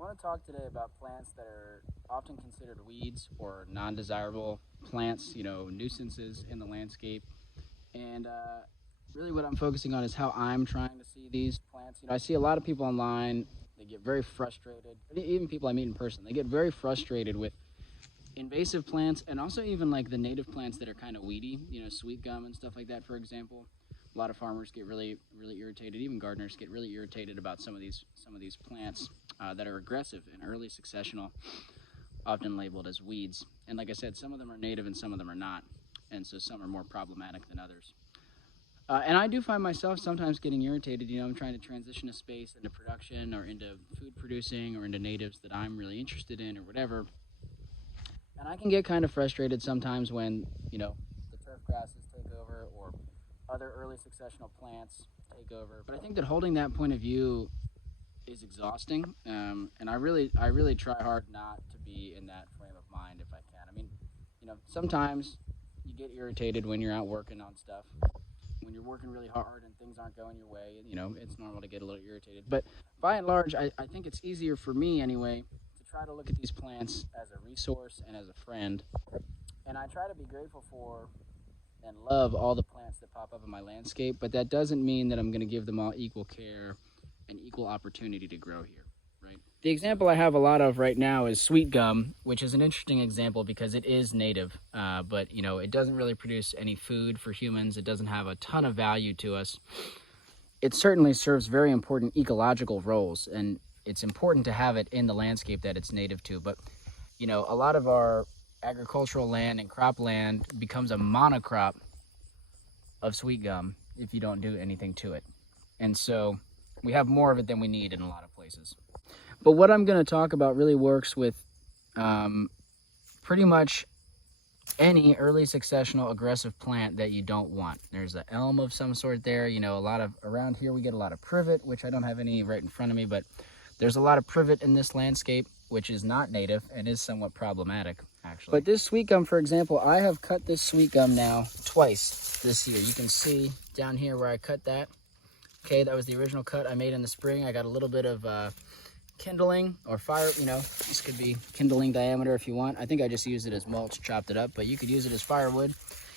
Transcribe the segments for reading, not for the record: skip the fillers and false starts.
I want to talk today about plants that are often considered weeds or non-desirable plants, nuisances in the landscape. And really what I'm focusing on is how I'm trying to see these plants. I see a lot of people online, they get very frustrated, even people I meet in person, they get very frustrated with invasive plants and also even like the native plants that are kind of weedy, sweet gum and stuff like that, for example. A lot of farmers get really irritated. Even gardeners get really irritated about some of these plants that are aggressive and early successional, often labeled as weeds. And like I said, some of them are native and some of them are not, and so some are more problematic than others. And I do find myself sometimes getting irritated. I'm trying to transition a space into production or into food producing or into natives that I'm really interested in or whatever. And I can get kind of frustrated sometimes when, the turf grasses take over or other early successional plants take over. But I think that holding that point of view is exhausting. And I really try hard not to be in that frame of mind if I can. I mean, sometimes you get irritated when you're out working on stuff. When you're working really hard and things aren't going your way, it's normal to get a little irritated. But by and large, I think it's easier for me anyway to try to look at these plants as a resource and as a friend. And I try to be grateful for and love all the plants that pop up in my landscape, but that doesn't mean that I'm going to give them all equal care and equal opportunity to grow here, right? The example I have a lot of right now is sweet gum, which is an interesting example because it is native, but it doesn't really produce any food for humans. It doesn't have a ton of value to us. It certainly serves very important ecological roles, and it's important to have it in the landscape that it's native to. But a lot of our agricultural land and cropland becomes a monocrop of sweet gum if you don't do anything to it. And so we have more of it than we need in a lot of places. But what I'm going to talk about really works with pretty much any early successional aggressive plant that you don't want. There's an elm of some sort there. Around here we get a lot of privet, which I don't have any right in front of me, but there's a lot of privet in this landscape, which is not native and is somewhat problematic, actually. But this sweet gum, for example, I have cut this sweet gum now twice this year. You can see down here where I cut that. Okay, that was the original cut I made in the spring. I got a little bit of kindling or fire, this could be kindling diameter if you want. I think I just used it as mulch, chopped it up, but you could use it as firewood.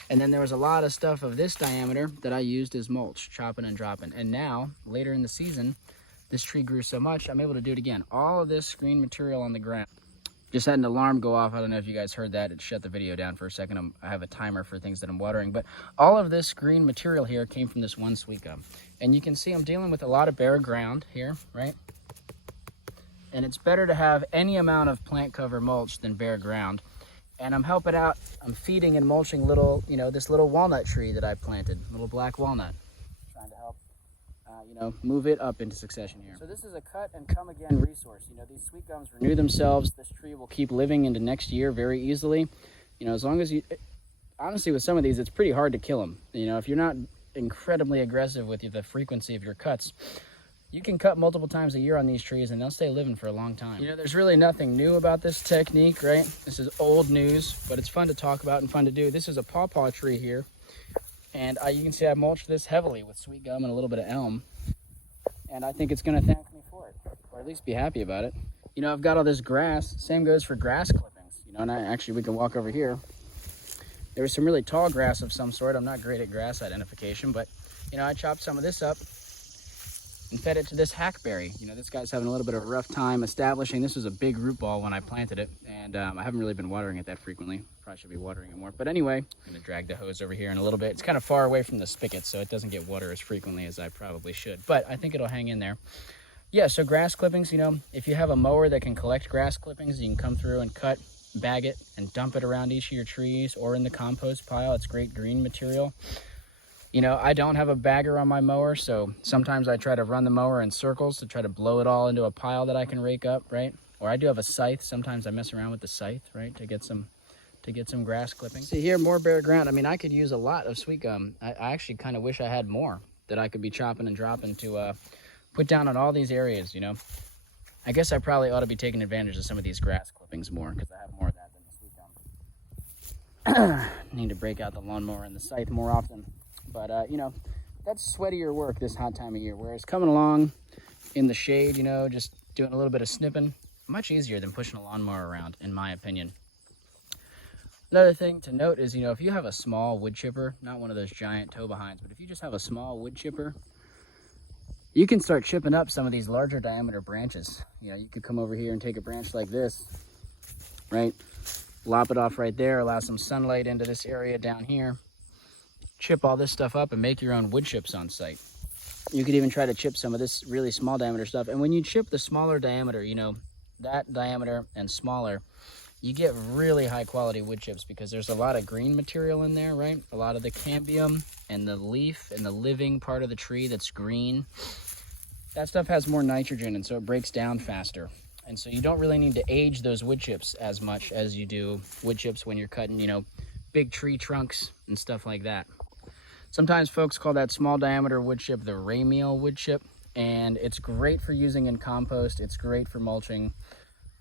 And then there was a lot of stuff of this diameter that I used as mulch, chopping and dropping. And now, later in the season, this tree grew so much, I'm able to do it again. All of this green material on the ground. Just had an alarm go off. I don't know if you guys heard that. It shut the video down for a second. I have a timer for things that I'm watering. But all of this green material here came from this one sweet gum. And you can see I'm dealing with a lot of bare ground here, right? And it's better to have any amount of plant cover mulch than bare ground. And I'm helping out. I'm feeding and mulching this little walnut tree that I planted, little black walnut. Trying to help move it up into succession here. So this is a cut and come again resource. These sweet gums renew themselves. This tree will keep living into next year very easily. As long as you, honestly, with some of these, it's pretty hard to kill them. If you're not incredibly aggressive with the frequency of your cuts, you can cut multiple times a year on these trees and they'll stay living for a long time. There's really nothing new about this technique, right? This is old news, but it's fun to talk about and fun to do. This is a pawpaw tree here. And you can see I mulched this heavily with sweet gum and a little bit of elm. And I think it's going to thank me for it, or at least be happy about it. I've got all this grass. Same goes for grass clippings. And we can walk over here. There was some really tall grass of some sort. I'm not great at grass identification, but, I chopped some of this up and fed it to this hackberry. This guy's having a little bit of a rough time establishing. This was a big root ball when I planted it, and I haven't really been watering it that frequently. Probably should be watering it more. But anyway, I'm gonna drag the hose over here in a little bit. It's kind of far away from the spigot, so it doesn't get water as frequently as I probably should, but I think it'll hang in there. Yeah, so grass clippings, if you have a mower that can collect grass clippings, you can come through and cut, bag it, and dump it around each of your trees or in the compost pile. It's great green material. I don't have a bagger on my mower, so sometimes I try to run the mower in circles to try to blow it all into a pile that I can rake up, right? Or I do have a scythe. Sometimes I mess around with the scythe, right, to get some grass clippings. See here, more bare ground. I could use a lot of sweet gum. I actually kind of wish I had more that I could be chopping and dropping to put down on all these areas, I guess I probably ought to be taking advantage of some of these grass clippings more because I have more of that than the sweet gum. Need to break out the lawnmower and the scythe more often. But, that's sweatier work this hot time of year. Whereas coming along in the shade, just doing a little bit of snipping, much easier than pushing a lawnmower around, in my opinion. Another thing to note is, if you have a small wood chipper, not one of those giant toe behinds, but if you just have a small wood chipper, you can start chipping up some of these larger diameter branches. You could come over here and take a branch like this, right? Lop it off right there, allow some sunlight into this area down here. Chip all this stuff up and make your own wood chips on site. You could even try to chip some of this really small diameter stuff. And when you chip the smaller diameter, that diameter and smaller, you get really high quality wood chips because there's a lot of green material in there, right? A lot of the cambium and the leaf and the living part of the tree that's green. That stuff has more nitrogen, and so it breaks down faster. And so you don't really need to age those wood chips as much as you do wood chips when you're cutting, big tree trunks and stuff like that. Sometimes folks call that small diameter wood chip the ramial wood chip, and it's great for using in compost. It's great for mulching.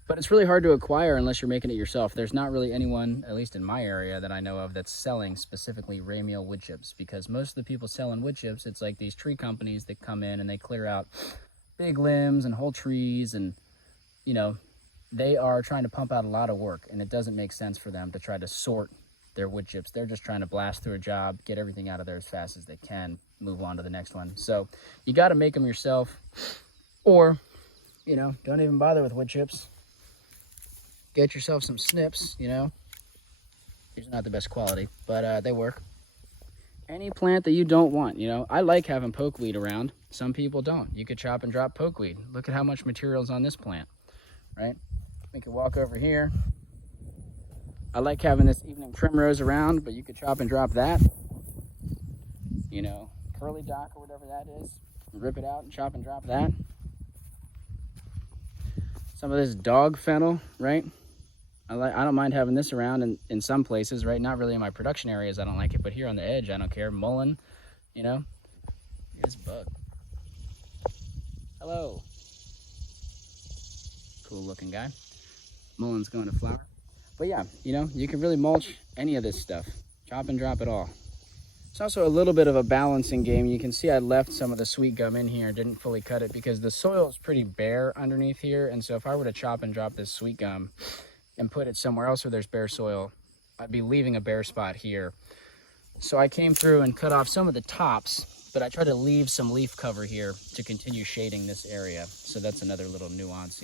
But it's really hard to acquire unless you're making it yourself. There's not really anyone, at least in my area that I know of, that's selling specifically ramial wood chips, because most of the people selling wood chips, it's like these tree companies that come in and they clear out big limbs and whole trees, and they are trying to pump out a lot of work, and it doesn't make sense for them to try to sort their wood chips. They're just trying to blast through a job, get everything out of there as fast as they can, move on to the next one. So you got to make them yourself, or don't even bother with wood chips. Get yourself some snips. These are not the best quality, but they work. Any plant that you don't want, I like having pokeweed around. Some people don't. You could chop and drop pokeweed. Look at how much material is on this plant, right? We could walk over here. I like having this evening primrose around, but you could chop and drop that. Curly dock or whatever that is. Rip it out and chop and drop that. Some of this dog fennel, right? I don't mind having this around in some places, right? Not really in my production areas, I don't like it, but here on the edge, I don't care. Mullein, Here's a bug. Hello. Cool looking guy. Mullein's going to flower. But yeah, you can really mulch any of this stuff. Chop and drop it all. It's also a little bit of a balancing game. You can see I left some of the sweet gum in here, didn't fully cut it because the soil is pretty bare underneath here. And so if I were to chop and drop this sweet gum and put it somewhere else where there's bare soil, I'd be leaving a bare spot here. So I came through and cut off some of the tops, but I tried to leave some leaf cover here to continue shading this area. So that's another little nuance,